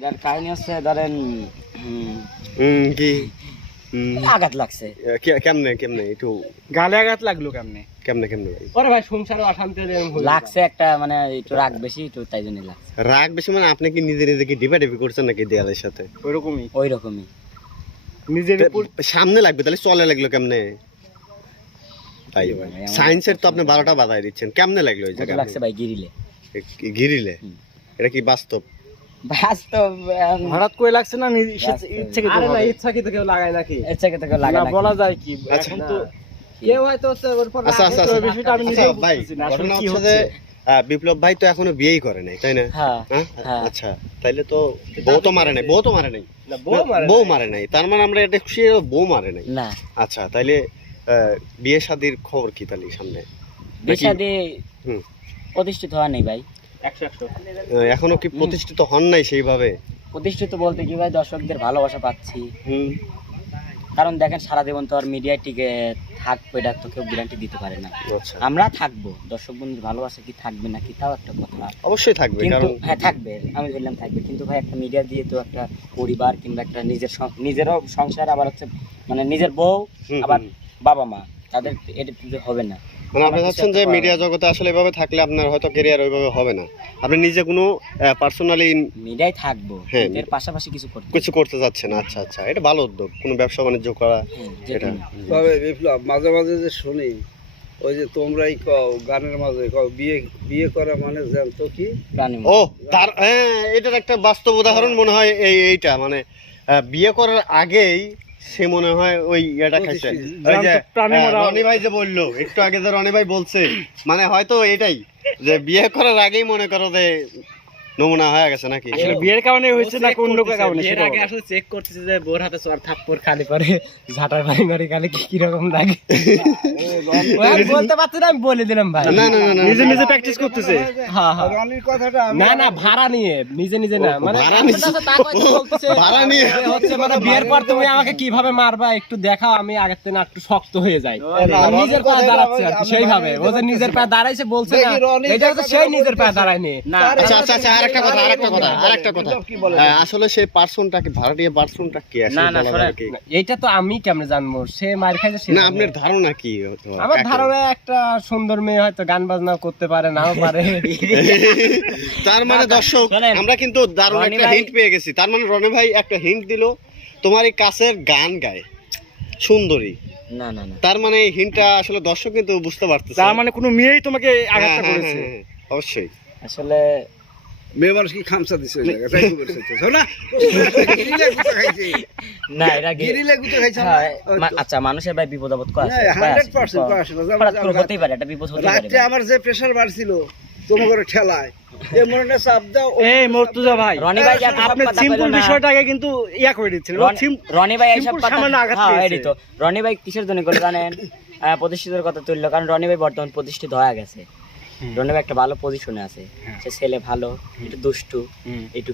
এটার কাহিনী হচ্ছে ধরেন কি? আঘাত লাগছে। কেমনে কেমনে? একটু গালে আঘাত লাগল কেমনে? কেমনে কেমনে ভাই? ওরে ভাই সংসারে অশান্তি। লাগছে একটা মানে একটু রাগ বেশি একটু তাই জন্য লাগছে। রাগ বেশি মানে আপনি কি নিজে নিজে কি ডিপা করছেন নাকি দেয়ালের সাথে? ওইরকমই। ওই রকমই নিজের সামনে লাগবে তাহলে চলে লাগল কেমনে? তাই ভাই, সায়েন্সের তো আপনি বারোটা বাধাই দিচ্ছেন। কেমনে লাগল ওই জায়গায় লাগছে ভাই গিরিলে। গিরিলে? এটা কি বাস্তব? বাস্তব হঠাৎ করে লাগছে না? নিজ- আরে না ইচ্ছা কেউ লাগায় নাকি? ইচ্ছা করে তোকে না বলা যায় কি। এখন তো কেউ হয়তো ওর উপর আচ্ছা আচ্ছা হচ্ছে, ওই বিষয়টা আমি ভাই বুঝতেছি না, আসলে ঘটনা হচ্ছে যে বিপ্লব ভাই তো এখনও বিয়েই করে নাই তাই না? হ্যাঁ হ্যাঁ? হ্যাঁ। আচ্ছা তাইলে তো বউ তো মারে নাই বউ তো মারে নাই। না, বউ মারে নাই। তার মানে আমরা এটা খুশি বউ মারে নাই। আচ্ছা তাইলে আহ, বিয়ে শাদির খবর কি তাহলে সামনে? হুম। প্রতিষ্ঠিত হওয়া নেই ভাই। এখনও কি প্রতিষ্ঠিত হন নাই সেইভাবে? প্রতিষ্ঠিত বলতে কি ভাই দর্শকদের ভালোবাসা পাচ্ছি। কারণ দেখেন সারা জীবন তো আর মিডিয়ায় টিকে থাকবে এটা তো কেউ গ্যারান্টি দিতে পারে না। আচ্ছা। আমরা থাকব। দর্শক বন্ধুর ভালোবাসা কি থাকবে না কি তাও একটা কথা। অবশ্যই থাকবে কিন্তু হ্যাঁ থাকবে আমি বললাম থাকবে। কিন্তু ভাই একটা মিডিয়া দিয়ে তো একটা পরিবার কিংবা একটা নিজের নিজেরও সংসার আবার হচ্ছে মানে নিজের বউ আবার বাবা মা তাদের এটা হবে না। মানে আপনি চাচ্ছেন যে মিডিয়া জগতে আসলে এভাবে থাকলে আপনার হয়তো ক্যারিয়ার ওইভাবে হবে না। আপনি নিজে কোনো পার্সোনালি মিডিয়ায় থাকব হ্যাঁ। এর পাশাপাশি কিছু করতে কিছু করতে যাচ্ছেন আচ্ছা আচ্ছা এটা ভালো উদ্যোগ কোনো ব্যবসা বাণিজ্য করা হ্যাঁ, এটা। তবে বিপ্লব মাঝে মাঝে যে শুনি ওই যে তোমরাই কও গানের মাঝে কও বিয়ে বিয়ে করা মানে জানতো কি? ও তার হ্যাঁ এটার একটা বাস্তব উদাহরণ মনে হয় এই এইটা মানে বিয়ে করার আগেই সে মনে হয় ওই এটা খাইছে। ওই যে হ্যাঁ, রনি ভাই যে বলল একটু আগে যে রনি ভাই বলছে মানে হয়তো এটাই যে বিয়ে করার আগেই মনে করো যে নমুনা হয়ে গেছে নাকি? আসলে বিয়ের কারণে হয়েছে না অন্য কারণে এর আগে আসলে চেক করতেছে যে বোর হাতে চর থাপ্পড় খালি করে ঝাঁটার বাড়ি মারি খালি কি কীরকম লাগে। আমি বলতে পারছি না আমি বলে দিলাম ভাই। না না না নিজে নিজে প্র্যাকটিস করতেছে। হ্যাঁ হ্যাঁ রনির কথাটা আমি না না ভাড়া নিয়ে নিজে নিজে না মানে ভাড়া নিয়ে- তা বলতেছে, ভাড়া নিয়ে হচ্ছে মানে বিয়ের পর তুমি আমাকে কীভাবে মারবা একটু দেখাও আমি আগের থেকে একটু শক্ত হয়ে যাই। নিজের পায়ে দাঁড়াচ্ছে আর কি সেইভাবে। ও যে নিজের পায়ে দাঁড়াইছে বলছে না এটা হচ্ছে সেই নিজের পায়ে দাঁড়ায়নি। না আচ্ছা আচ্ছা আরেকটা কথা আরেকটা কথা আরেকটা কথা। কি বলে? হ্যাঁ, আসলে সেই পার্সনটাকে ভাড়াটিয়া পার্সনটা কি আসলে না, না? এইটা তো আমি কেমনে জানব? সে মার খাইছে সে না আপনার ধারণা কি? আমার ধারণা একটা সুন্দর মেয়ে হয়তো গান বাজনাও করতে পারে নাও পারে। তার মানে দর্শক আমরা কিন্তু দারুণ রনি একটা হিন্ট পেয়ে গেছি। তার মানে রনি ভাই একটা হিন্ট দিল তোমার এই কাছের গান গায় সুন্দরী। না না না। তার মানে এই হিন্টটা আসলে দর্শক কিন্তু বুঝতে পারতেছে। তার মানে কোনো মেয়েই তোমাকে হ্যাঁ, আঘাতটা হ্যাঁ, করেছে। অবশ্যই। আসলে মেয়ে কি খামসা দিছে ওই জায়গায় তাই তো বলছে তো, শোনা গিরিলে গুতা খাইছে। না এটা কি- গিরিলে গুতা খাইছে হ্যাঁ, আচ্ছা মানুষের ভাই বিপদ আপদ করা আছে হান্ড্রেড পার্সেন্ট হঠাৎ করে হতেই পারে একটা বিপদ হতে পারে। আমার যে প্রেশার বাড়ছিল তোমার ঠেলায়। এ মনে চাপ দাও ও এই মর্তুজা ভাই রনি ভাই যে এত সব আপনি সিম্পল বিষয়টাকে কিন্তু ইয়া করে দিচ্ছেন। রনি- ভাই এইসব কথা সামান্য আঘাত পেয়েছে। এটাই তো। রনি ভাই কিসের জন্য করে জানেন? আহ, প্রতিষ্ঠিতের কথা তুললো কারণ রনি ভাই বর্তমান প্রতিষ্ঠিত হয়ে গেছে। একটা ভালো পজিশনে আছে। সে ছেলে ভালো একটু দুষ্টু একটু